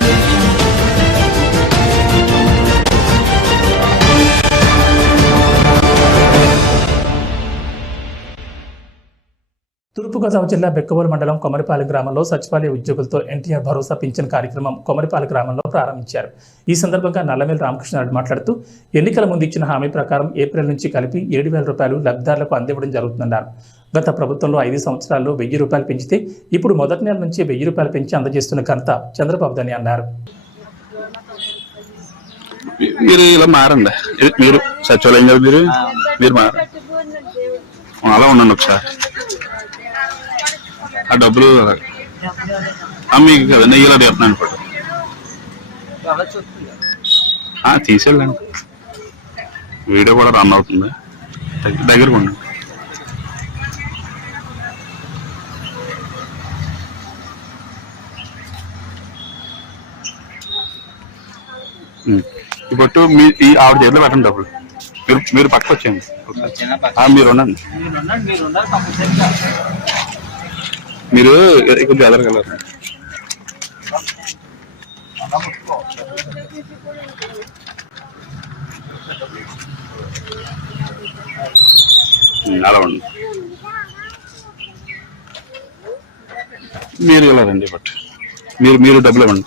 Thank you. తూర్పుగోదావరి జిల్లా బెక్కవోలు మండలం కొమరిపాలెం గ్రామంలో సచివాలయ ఉద్యోగులతో ఎన్టీఆర్ భరోసా పింఛన్ కార్యక్రమం కొమరిపాలెం గ్రామంలో ప్రారంభించారు. ఈ సందర్భంగా నల్లమేల రామకృష్ణారెడ్డి మాట్లాడుతూ ఎన్నికల ముందు ఇచ్చిన హామీ ప్రకారం ఏప్రిల్ నుంచి కలిపి ఏడు వేల రూపాయలు లబ్ధిదారులకు అందివ్వడం జరుగుతుందన్నారు. గత ప్రభుత్వంలో ఐదు సంవత్సరాల్లో వెయ్యి రూపాయలు పెంచితే ఇప్పుడు మొదటి నెల నుంచి వెయ్యి రూపాయలు పెంచి అందజేస్తున్న ఘనత చంద్రబాబుదని అన్నారు. మీరు ఇలా మారండి. ఇది- మీరు సచివాలయం కదా మీరు? మీరు మారండి అలా ఉండండి ఒకసారి. ఆ డబ్బులు మీకు కదా నెయ్యి ఇలా చెప్తున్నాను ఇప్పుడు తీసేళ్ళండి. వీడియో కూడా రన్ అవుతుంది. దగ్గర దగ్గరకు ఉండండి బొట్టు మీ ఈ ఆవిడ చేతిలో పెట్టండి డబ్బులు. మీరు మీరు పక్కకు వచ్చేయండి ఒకసారి. ఆ, మీరు ఉండండి. మీరు కొంచెం ఎదరగలరు. ఉండండి మీరు ఇలా రండి బట్. మీరు మీరు డబ్బులు ఇవ్వండి.